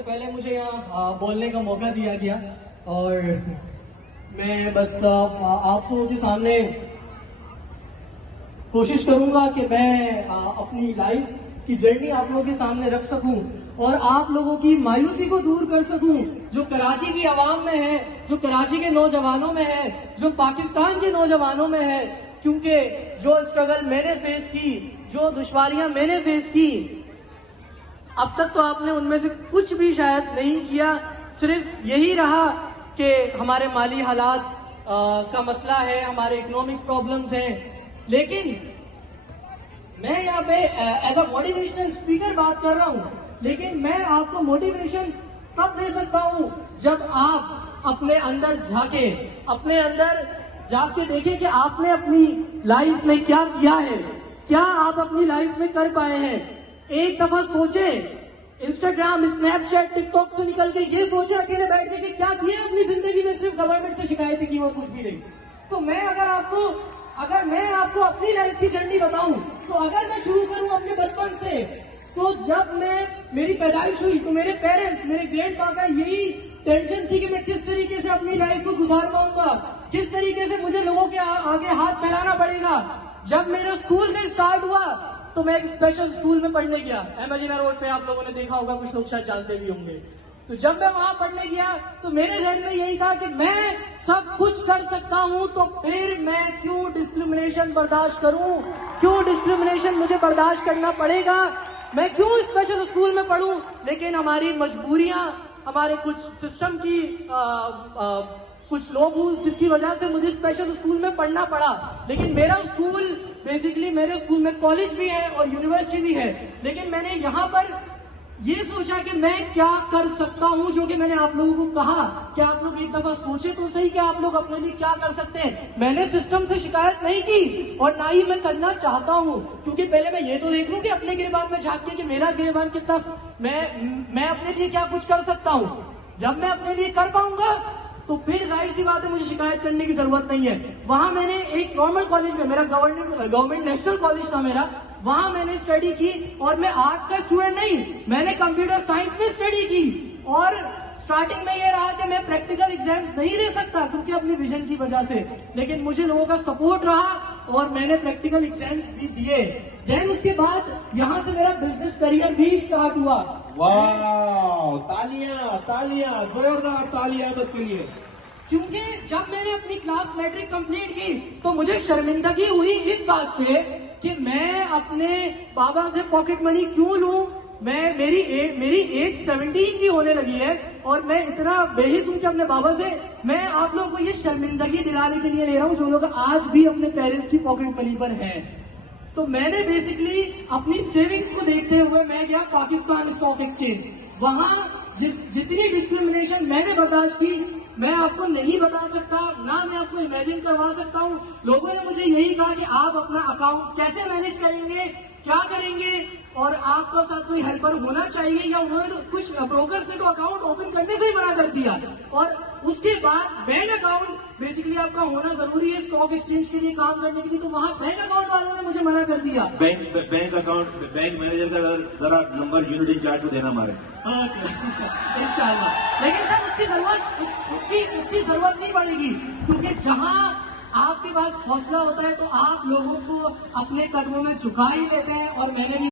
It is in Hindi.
सबसे पहले मुझे यहाँ बोलने का मौका दिया गया और मैं बस आप लोगों के सामने कोशिश करूंगा कि मैं अपनी लाइफ की जर्नी आप लोगों के सामने रख सकूं और आप लोगों की मायूसी को दूर कर सकूं, जो कराची की आवाम में है, जो कराची के नौजवानों में है, जो पाकिस्तान के नौजवानों में है। क्योंकि जो स्ट्रगल मैंने फेस की, जो दुश्वारियां मैंने फेस की, अब तक तो आपने उनमें से कुछ भी शायद नहीं किया। सिर्फ यही रहा कि हमारे माली हालात का मसला है, हमारे इकोनॉमिक प्रॉब्लम्स हैं। लेकिन मैं यहाँ पे एज अ मोटिवेशनल स्पीकर बात कर रहा हूँ, लेकिन मैं आपको मोटिवेशन तब दे सकता हूँ जब आप अपने अंदर झांके, अपने अंदर जाके देखें कि आपने अपनी लाइफ में क्या किया है, क्या आप अपनी लाइफ में कर पाए हैं। एक दफा सोचे, इंस्टाग्राम, स्नैपचैट, टिकटॉक से निकल के ये सोचे अकेले बैठ के कि क्या किया अपनी जिंदगी में, सिर्फ गवर्नमेंट से शिकायतें की और कुछ भी नहीं। तो मैं अगर मैं आपको अपनी लाइफ की जर्नी बताऊं, तो अगर मैं शुरू करूं अपने बचपन से, तो जब मेरी पैदाइश हुई तो मेरे पेरेंट्स, मेरे ग्रैंडपा का यही टेंशन थी कि मैं किस तरीके से अपनी लाइफ को गुजार पाऊंगा, किस तरीके से मुझे लोगों के आगे हाथ फैलाना पड़ेगा। जब मेरा स्कूल से स्टार्ट हुआ तो मैं एक स्पेशल स्कूल में पढ़ने गया, इमेजिना रोड पे, आप लोगों ने देखा होगा, कुछ लोग शायद जानते भी होंगे। तो जब मैं वहां पढ़ने गया तो मेरे जहन में यही था कि मैं सब कुछ कर सकता हूं, तो फिर मैं क्यों डिस्क्रिमिनेशन बर्दाश्त करूं, क्यों डिस्क्रिमिनेशन मुझे बर्दाश्त करना पड़ेगा, मैं क्यों स्पेशल स्कूल में पढ़ूं। लेकिन हमारी मजबूरियां, हमारे कुछ सिस्टम की कुछ लोग हूँ जिसकी वजह से मुझे स्पेशल स्कूल में पढ़ना पड़ा। लेकिन मेरा स्कूल बेसिकली, मेरे स्कूल में कॉलेज भी है और यूनिवर्सिटी भी है, लेकिन मैंने यहाँ पर ये सोचा कि मैं क्या कर सकता हूँ, जो कि मैंने आप लोगों को कहा कि आप लोग एक दफा सोचे तो सही कि आप लोग अपने लिए क्या कर सकते हैं। मैंने सिस्टम से शिकायत नहीं की और ना ही मैं करना चाहता हूँ, क्योंकि पहले मैं ये तो देख लूं कि अपने गिरबान में झांक के कि मेरा गिरबान कितना, मैं अपने लिए क्या कुछ कर सकता हूँ। जब मैं अपने लिए कर पाऊंगा तो फिर जाहिर सी बात है मुझे शिकायत करने की जरूरत नहीं है। वहां मैंने एक नॉर्मल कॉलेज में, मेरा गवर्नमेंट नेशनल कॉलेज था मेरा, वहां मैंने स्टडी की और मैं आर्ट्स का स्टूडेंट नहीं, मैंने कंप्यूटर साइंस में स्टडी की। और स्टार्टिंग में ये रहा कि मैं प्रैक्टिकल एग्जाम्स नहीं दे सकता क्योंकि अपनी विजन की वजह से, लेकिन मुझे लोगों का सपोर्ट रहा और मैंने प्रैक्टिकल एग्जाम्स भी दिए। देन उसके बाद यहाँ से मेरा बिजनेस करियर भी स्टार्ट हुआ। वाह, तालियां तालियां, जोरदार तालियां के लिए। क्योंकि जब मैंने अपनी क्लास मैट्रिक कंप्लीट की तो मुझे शर्मिंदगी हुई इस बात पे कि मैं अपने बाबा से पॉकेट मनी क्यों लूं। मेरी एज 17 की होने लगी है और मैं इतना बेहिस हूं कि अपने बाबा से, मैं आप लोगों को ये शर्मिंदगी दिलाने के लिए ले रहा हूं जो लोग आज भी अपने पेरेंट्स की पॉकेट मनी पर हैं। तो मैंने बेसिकली अपनी सेविंग्स को देखते हुए मैं गया पाकिस्तान स्टॉक एक्सचेंज। वहां जितनी डिस्क्रिमिनेशन मैंने बर्दाश्त की मैं आपको नहीं बता सकता, ना मैं आपको इमेजिन करवा सकता हूं। लोगों ने मुझे यही कहा कि आप अपना अकाउंट कैसे मैनेज करेंगे, क्या करेंगे, और आपके साथ कोई हेल्पर होना चाहिए, या उन्होंने कुछ ब्रोकर से तो अकाउंट ओपन करने से ही मना कर दिया। और उसके बाद बैंक अकाउंट बेसिकली आपका होना जरूरी है स्टॉक एक्सचेंज के लिए काम करने के लिए, तो वहां बैंक अकाउंट वालों ने मुझे मना कर दिया। बैंक अकाउंट, बैंक मैनेजर का जरा नंबर यूनिट इंचार्ज को देना हमारे इंशाल्लाह। लेकिन सर उसकी जरूरत नहीं पड़ेगी, क्योंकि जहां आपके पास हौसला होता है तो आप लोगों को अपने कदमों में झुका ही लेते हैं। और मैंने भी